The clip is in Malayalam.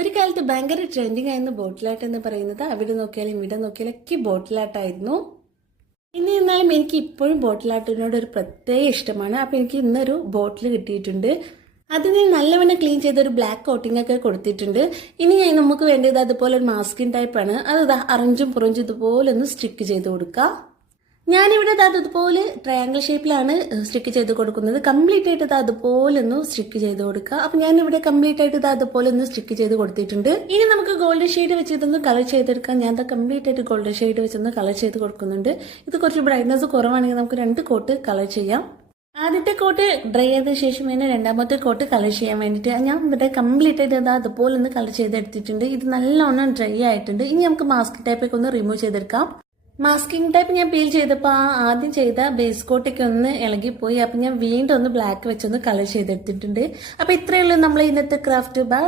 ഒരു കാലത്ത് ഭയങ്കര ട്രെൻഡിങ് ആയിരുന്നു ബോട്ടിൽ ആർട്ട് എന്ന് പറയുന്നത്. അവിടെ നോക്കിയാലും ഇവിടെ നോക്കിയാലൊക്കെ ബോട്ടിൽ ആർട്ടായിരുന്നു. ഇനി എന്നാലും എനിക്ക് ഇപ്പോഴും ബോട്ടിൽ ആർട്ടിനോട് ഒരു പ്രത്യേക ഇഷ്ടമാണ്. അപ്പോൾ എനിക്ക് ഇന്നൊരു ബോട്ടിൽ കിട്ടിയിട്ടുണ്ട്. അതിന് നല്ലവണ്ണം ക്ലീൻ ചെയ്ത ഒരു ബ്ലാക്ക് കോട്ടിംഗ് ഒക്കെ കൊടുത്തിട്ടുണ്ട്. ഇനി നമുക്ക് വേണ്ടത് അതുപോലെ ഒരു മാസ്കിൻ ടൈപ്പാണ്. അത് അറഞ്ചും പുറഞ്ചും ഇതുപോലെ ഒന്ന് സ്റ്റിക്ക് ചെയ്ത് കൊടുക്കുക. ഞാനിവിടെ അതുപോലെ ട്രയാങ്കിൾ ഷേപ്പിലാണ് സ്റ്റിക്ക് ചെയ്ത് കൊടുക്കുന്നത്. കംപ്ലീറ്റ് ആയിട്ട് അതുപോലെ ഒന്ന് സ്റ്റിക്ക് ചെയ്ത് കൊടുക്കുക. അപ്പം ഞാനിവിടെ കംപ്ലീറ്റ് ആയിട്ട് അതുപോലെ ഒന്ന് സ്റ്റിക്ക് ചെയ്ത് കൊടുത്തിട്ടുണ്ട്. ഇനി നമുക്ക് ഗോൾഡൻ ഷെയ്ഡ് വെച്ച് ഇതൊന്ന് കളർ ചെയ്തെടുക്കാം. ഞാൻ കംപ്ലീറ്റ് ആയിട്ട് ഗോൾഡൻ ഷെയ്ഡ് വെച്ചൊന്ന് കളർ ചെയ്ത് കൊടുക്കുന്നുണ്ട്. ഇത് കുറച്ച് ബ്രൈറ്റ്നസ് കുറവാണെങ്കിൽ നമുക്ക് 2 കോട്ട് കളർ ചെയ്യാം. ആദ്യത്തെ കോട്ട് ഡ്രൈ ചെയ്ത ശേഷം തന്നെ രണ്ടാമത്തെ കോട്ട് കളർ ചെയ്യാൻ വേണ്ടിയിട്ട് ഞാൻ ഇവിടെ കംപ്ലീറ്റ് ആയിട്ട് അതുപോലെ ഒന്ന് കളർ ചെയ്തെടുത്തിട്ടുണ്ട്. ഇത് നല്ലോണം ഡ്രൈ ആയിട്ടുണ്ട്. ഇനി നമുക്ക് മാസ്ക് ടൈപ്പൊക്കെ ഒന്ന് റിമൂവ് ചെയ്തെടുക്കാം. മാസ്കിംഗ് ടൈപ്പ് ഞാൻ പീൽ ചെയ്തപ്പോൾ ആദ്യം ചെയ്ത ബേസ് കോട്ടൊക്കെ ഒന്ന് ഇളകിപ്പോയി. അപ്പം ഞാൻ വീണ്ടും ഒന്ന് ബ്ലാക്ക് വെച്ചൊന്ന് കളർ ചെയ്തെടുത്തിട്ടുണ്ട്. അപ്പോൾ ഇത്രയേ ഉള്ളൂ നമ്മൾ ഇന്നത്തെ ക്രാഫ്റ്റ്. ബൈ.